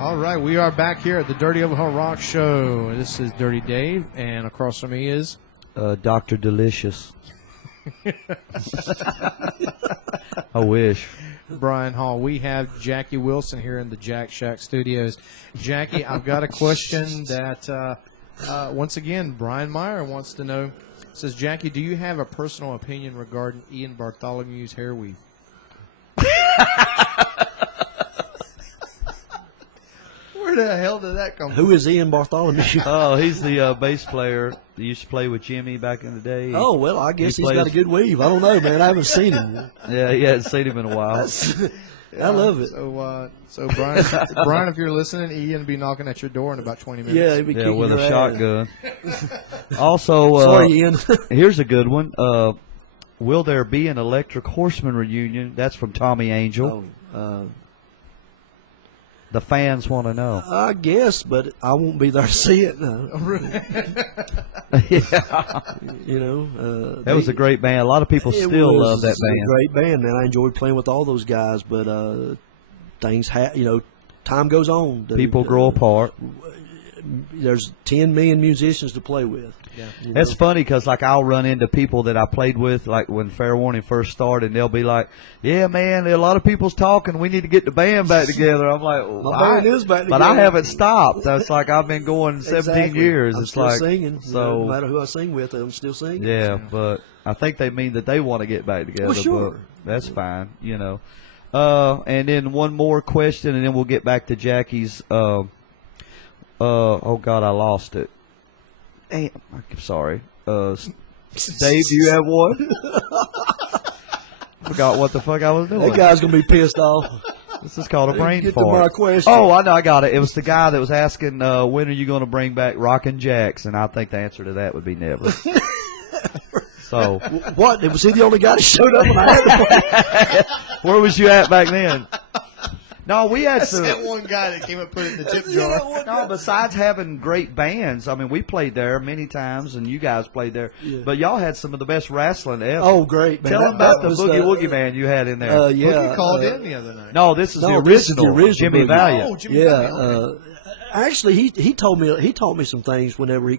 All right, we are back here at the Dirty Oklahoma Rock Show. This is Dirty Dave, and across from me is Dr. Delicious. I wish. Brian Hall. We have Jackie Wilson here in the Jack Shack Studios. Jackie, I've got a question that, once again, Brian Meyer wants to know. Says, Jackie, do you have a personal opinion regarding Ian Bartholomew's hair weave? Where the hell did that come from? Who is Ian Bartholomew? Oh, he's the bass player that used to play with Jimmy back in the day. Oh, well, I guess he's got a good weave. I don't know, man. I haven't seen him. Yeah, he hasn't seen him in a while. I love it. So Brian, Brian, if you're listening, Ian will be knocking at your door in about 20 minutes. Yeah, he'll be kicking with your a ass. shotgun. Also, Sorry, Ian. here's a good one. Will there be an Electric Horseman reunion? That's from Tommy Angel. The fans want to know. I guess, but I won't be there to see it. No. Yeah. You know, That was a great band. A lot of people still love that It's a band. great band, man. I enjoyed playing with all those guys, but time goes on. People grow apart. There's 10 million musicians to play with. Yeah. That's funny because, like, I'll run into people that I played with, like, when Fair Warning first started, and they'll be like, yeah, man, a lot of people's talking. We need to get the band back together. I'm like, My band is back together. But I haven't stopped. That's like I've been going 17 Exactly. years. I'm It's still like singing. So, no matter who I sing with, I'm still singing. yeah, but I think they mean that they want to get back together. Well, sure. But that's fine, you know. And then one more question, and then we'll get back to Jackie's. Oh God, I lost it. Damn, I'm sorry. Dave, do you have one? Forgot what the fuck I was doing. That guy's going to be pissed off. This is called a brain Get to my fart. question. Oh, I know, I got it. It was the guy that was asking, when are you going to bring back Rockin' Jacks? And I think the answer to that would be never. So, What? Was he the only guy that showed up when I had the where was you at back then? No, we had some. That one guy that came and put it in the tip jar. No, besides having great bands, I mean, we played there many times, and you guys played there. Yeah. But y'all had some of the best wrestling ever. Oh, great, man. Tell them about the was, Boogie Woogie Man you had in there. Boogie called in the other night. No, this is the this is original, Jimmy Boogie. Valiant. Oh, Jimmy Valiant. Actually, he taught me some things whenever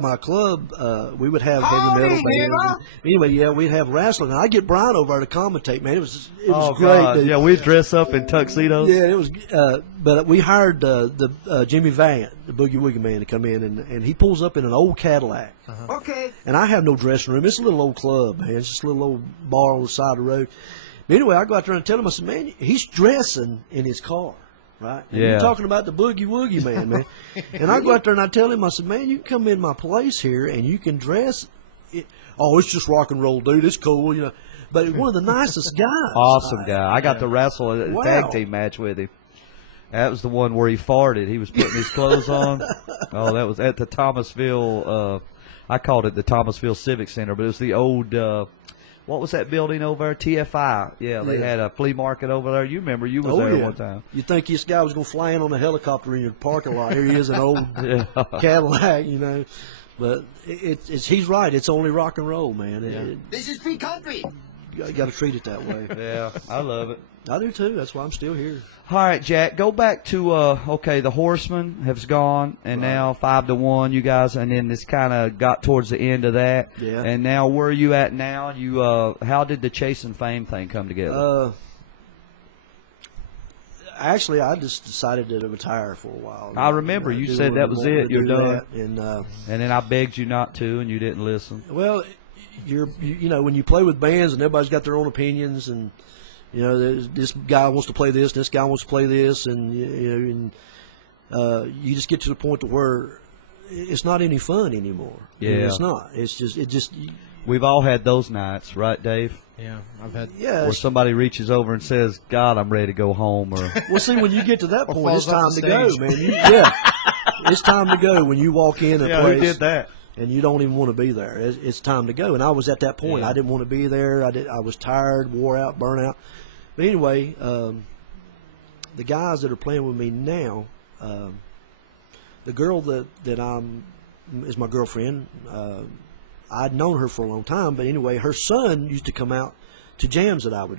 my club, we would have heavy metal bands. Anyway, yeah, we'd have wrestling. And I'd get Brian over there to commentate, man. It was great. God. Yeah, we'd dress up in tuxedos. Yeah, it was. But we hired the Jimmy Valiant, the Boogie Woogie Man, to come in, and he pulls up in an old Cadillac. Okay. And I have no dressing room. It's a little old club, man. It's just a little old bar on the side of the road. But anyway, I go out there and tell him, I said, man, he's dressing in his car. Right? And Yeah. you're talking about the Boogie Woogie Man, man. And I go out there and I tell him, I said, man, you can come in my place here and you can dress. Oh, it's just rock and roll, dude. It's cool, you know. But he's one of the nicest guys. Awesome guy. I got to wrestle a Wow. tag team match with him. That was the one where he farted. He was putting his clothes on. Oh, that was at the Thomasville. I called it the Thomasville Civic Center, but it was the old. What was that building over there? TFI. Yeah, they had a flea market over there. You remember? You was there one time. You think this guy was going to fly in on a helicopter in your parking lot? Here he is, an old Yeah. Cadillac, you know. But he's right. It's only rock and roll, man. This is free country. You got to treat it that way. Yeah, I love it. I do too. That's why I'm still here. All right, Jack, go back to, the Horseman has gone, and now 5-1, you guys, and then this kind of got towards the end of that. Yeah. And now where are you at now? You, how did the Chase and Fame thing come together? Actually, I just decided to retire for a while. I remember you didn't said really that was want it. to You're do done. that. And And then I begged you not to, and you didn't listen. well, you know when you play with bands and everybody's got their own opinions, and you know this guy wants to play this guy wants to play this, and you just get to the point to where it's not any fun anymore. Yeah. It's not. It's just. We've all had those nights, right, Dave? Yeah, I've had. Yeah. Where somebody reaches over and says, God, I'm ready to go home. Or Well, see, when you get to that point, falls it's time off to the go, stage. man. It's time to go when you walk in a place. who did that? And you don't even want to be there. It's time to go. And I was at that point. Yeah. I didn't want to be there. I was tired, wore out, burnt out. But anyway, the guys that are playing with me now, the girl that is my girlfriend. I'd known her for a long time, but anyway, her son used to come out to jams that I would,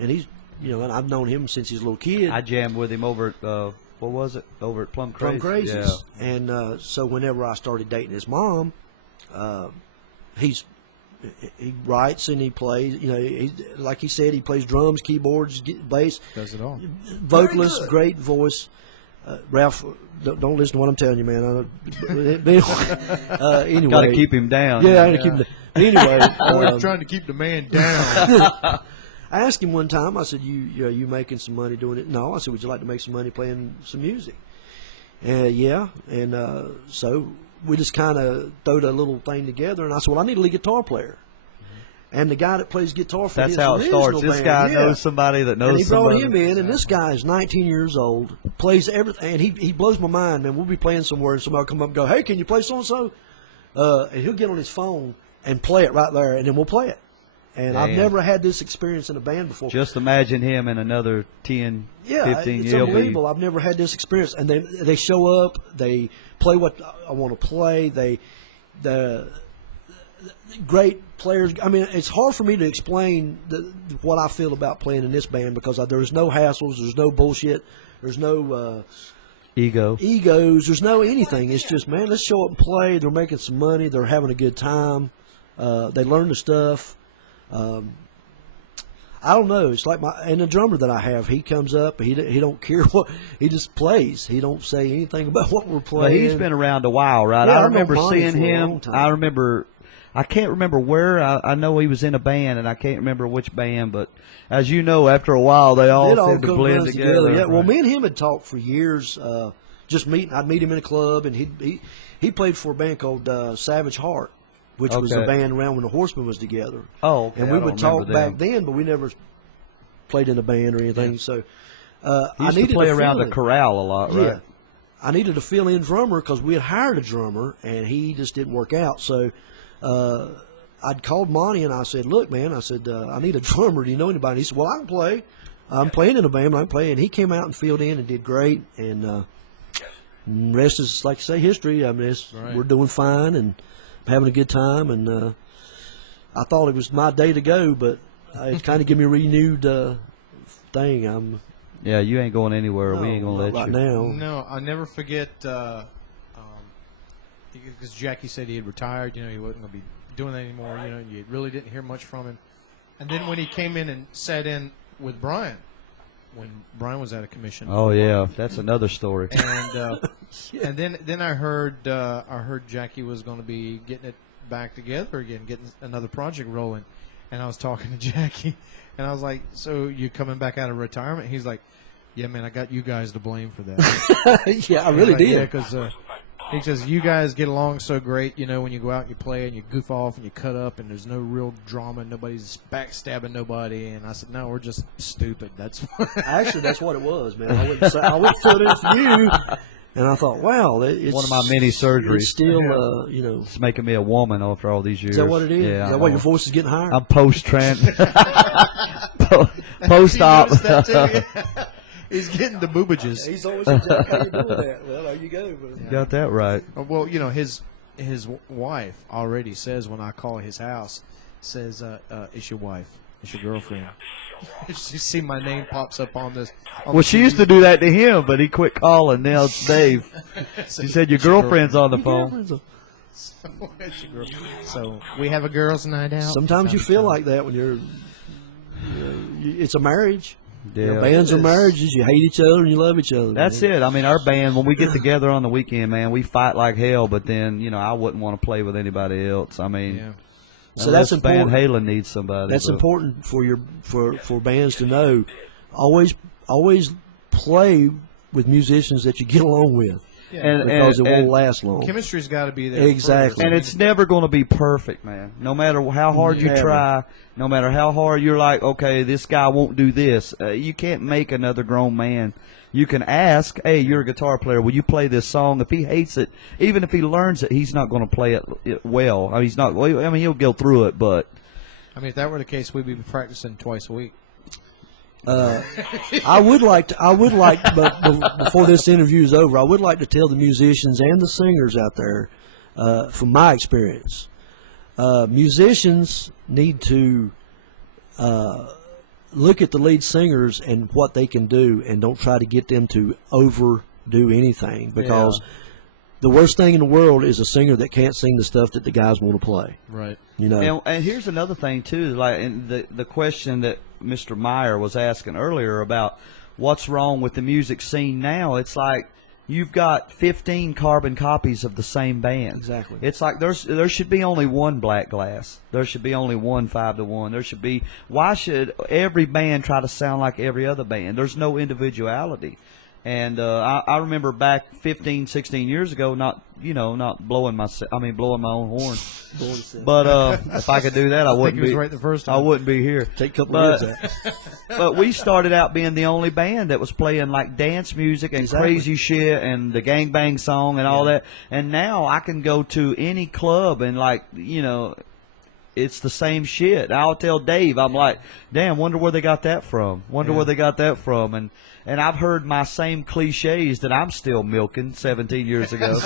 and he's, and I've known him since he's a little kid. I jammed with him over at what was it, over at Plum Plum Crazy? Crazies. Yeah. And so whenever I started dating his mom, he writes and he plays. You know, like he said, he plays drums, keyboards, bass. Does it all. Vocalist, great voice. Ralph, don't listen to what I'm telling you, man. Anyway, Got to keep him down. Yeah, I got to keep him down. Anyway, Always trying to keep the man down. I asked him one time. I said, "You making some money doing it?" No, I said, "Would you like to make some money playing some music?" Yeah, and so we just kind of throwed a little thing together. And I said, "Well, I need a lead guitar player." And the guy that plays guitar for That's his how it original starts. This band, guy yeah. knows somebody that knows And he brought somebody. him in, and this guy is 19 years old, plays everything, and he blows my mind, man. We'll be playing somewhere, and somebody will come up and go, "Hey, can you play so-and-so?" And he'll get on his phone and play it right there, and then we'll play it. And I've Man. never had this experience in a band before. Just imagine him in another 10, Yeah, 15 it's years. unbelievable. I've never had this experience. And they show up, they play what I want to play. The great players. I mean, it's hard for me to explain what I feel about playing in this band because there's no hassles, there's no bullshit, there's no Ego. egos, there's no anything. It's just, man, let's show up and play. They're making some money. They're having a good time. They learn the stuff. I don't know. It's like and the drummer that I have, he comes up. He don't care what. He just plays. He don't say anything about what we're But playing. he's been around a while, right? Yeah, I I've remember known Monty seeing for a him. long time. I can't remember where. I know he was in a band, and I can't remember which band. But as you know, after a while, they all It all seem to comes blend runs together. Yeah. Well, right? me and him had talked for years. Just meeting. I'd meet him in a club, and he played for a band called Savage Heart, which was a Okay. band around when the Horsemen was together. Oh, okay, And I we don't would talk remember back them. then, but we never played in a band or anything. So He I used needed to play a around the fill-in. corral a lot, right? Yeah. I needed a fill-in drummer because we had hired a drummer, and he just didn't work out. So I'd called Monty, and I said, "Look, man," I said, "I need a drummer. Do you know anybody?" He said, "Well, I can play. I'm playing in a band. I can play." And he came out and filled in and did great. And rest is, like you say, history. I mean, Right. we're doing fine and having a good time. And I thought it was my day to go, but it's kind of give me a renewed thing. Yeah, you ain't going anywhere. We ain't gonna not let right you. now. No, I'll never forget because Jackie said he had retired. You know, he wasn't going to be doing that anymore. You know, you really didn't hear much from him. And then when he came in and sat in with Brian, when Brian was out of commission. Oh yeah, that's another story. And then I heard Jackie was going to be getting it back together again, getting another project rolling. And I was talking to Jackie, and I was like, "So you coming back out of retirement?" He's like, "Yeah, man, I got you guys to blame for that." Yeah, I really Like, did. Yeah, because he says you guys get along so great. You know, when you go out and you play and you goof off and you cut up and there's no real drama, nobody's backstabbing nobody. And I said, "No, we're just stupid." That's why. Actually, that's what it was, man. I wouldn't fill it in for you, and I thought, wow, it's One of my many surgeries. It's still, you know, It's making me a woman after all these years. is that what it is? Yeah, Is I that why know. your voice is getting higher? I'm post-trans. Post-op. You noticed that too? He's getting the boobages. He's always like, "How you doing that?" Well, there you go. But, Got that right. Well, you know, his wife already says when I call his house, says, "It's your wife, it's your girlfriend." She see my name pops up on this. Well, she used to do that to him, but he quit calling. Now it's Dave. She said, your girlfriend's on the phone. So we have a girls' night out. Sometimes you from time to feel time. like that when it's a marriage. You know, Yeah. bands are marriages. You hate each other and you love each other. That's man. it. I mean, our band, when we get together on the weekend, man, we fight like hell, but then, you know, I wouldn't want to play with anybody else. I mean, Yeah. So that's unless Van important. Halen needs somebody. That's but- important for bands to know. Always play with musicians that you get along with, because it won't last long. Chemistry's got to be there. Exactly. first. And it's never going to be perfect, man. No matter how hard you Never. try, no matter how hard you're like, okay, this guy won't do this. You can't make another grown man. You can ask, hey, you're a guitar player, will you play this song? If he hates it, even if he learns it, he's not going to play it well. I mean, he's not. Well, I mean, he'll go through it, but I mean, if that were the case, we'd be practicing twice a week. I would like, but before this interview is over, I would like to tell the musicians and the singers out there, from my experience, musicians need to look at the lead singers and what they can do, and don't try to get them to overdo anything, because the worst thing in the world is a singer that can't sing the stuff that the guys want to play. Right. You know. And here's another thing too, like in the question that Mr. Meyer was asking earlier about what's wrong with the music scene now. It's like you've got 15 carbon copies of the same band. Exactly. It's like there should be only one Black Glass. There should be only one 5 to 1. There should be. Why should every band try to sound like every other band? There's no individuality. And I remember back 15, 16 years ago, not blowing my own horn. But if I could do that, I wouldn't be right the first time. I wouldn't be here. Take a couple of years out. But we started out being the only band that was playing like dance music and crazy shit and the gangbang song and all that. And now I can go to any club and it's the same shit. I'll tell Dave, I'm like, damn, wonder where they got that from. And I've heard my same cliches that I'm still milking 17 years ago.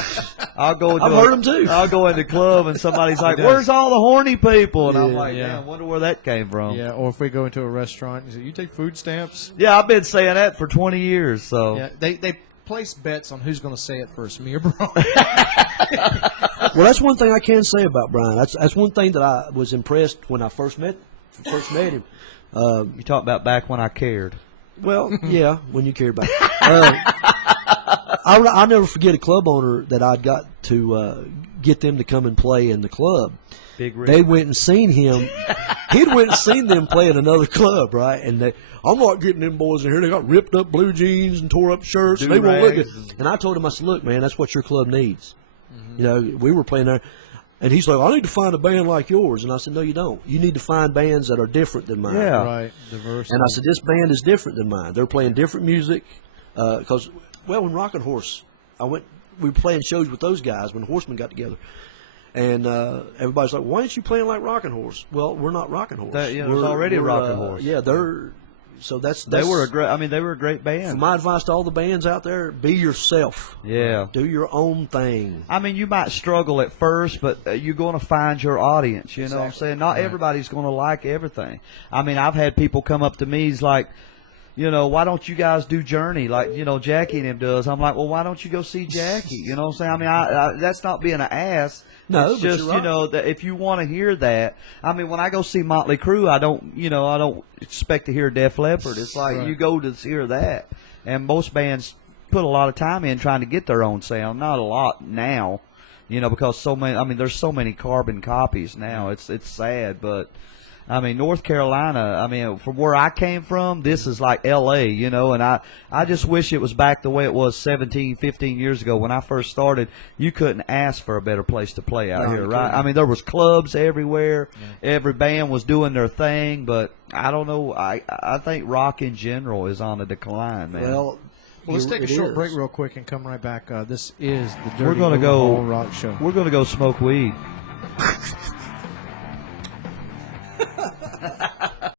I've heard them too. I'll go in the club and somebody's like, where's all the horny people? And I'm like, yeah. damn, wonder where that came from. Yeah, or if we go into a restaurant and say, you take food stamps? Yeah, I've been saying that for 20 years. So yeah, they place bets on who's going to say it first, me or Brian. Well, that's one thing I can say about Brian. That's one thing that I was impressed when I first met him. You talk about back when I cared. Well, yeah, when you cared about it. I'll never forget a club owner that I'd got to get them to come and play in the club. Big Rick. They went and seen him. He'd went and seen them play in another club, right? And I'm not getting them boys in here. They got ripped up blue jeans and tore up shirts. And they won't look good. And I told him, I said, look, man, that's what your club needs. Mm-hmm. We were playing there. And he's like, I need to find a band like yours. And I said, no, you don't. You need to find bands that are different than mine. Yeah. Right, diverse. And I said, this band is different than mine. They're playing different music. Because, when Rockin' Horse, we were playing shows with those guys when Horsemen got together. And everybody's like, why aren't you playing like Rockin' Horse? Well, we're not Rockin' Horse. There's already a Rockin' Horse. Yeah, so that's they were a great band. My advice to all the bands out there: be yourself. Yeah, do your own thing. I mean, you might struggle at first, but you're going to find your audience. You know what I'm saying? Not everybody's going to like everything. I mean, I've had people come up to me, he's like, why don't you guys do Journey like, Jackie and him does? I'm like, well, why don't you go see Jackie? You know what I'm saying? I mean, that's not being an ass. No, it's just, right. that if you want to hear that, I mean, when I go see Motley Crue, I don't expect to hear Def Leppard. It's like you go to hear that. And most bands put a lot of time in trying to get their own sound. Not a lot now, because there's so many carbon copies now. It's sad, but I mean, North Carolina, from where I came from, this is like L.A., and I just wish it was back the way it was 17, 15 years ago when I first started. You couldn't ask for a better place to play out here, right? I mean, there was clubs everywhere. Yeah. Every band was doing their thing, but I don't know. I think rock in general is on a decline, man. Well, let's take a short break real quick and come right back. This is the Dirty Rock Show. We're going to go smoke weed.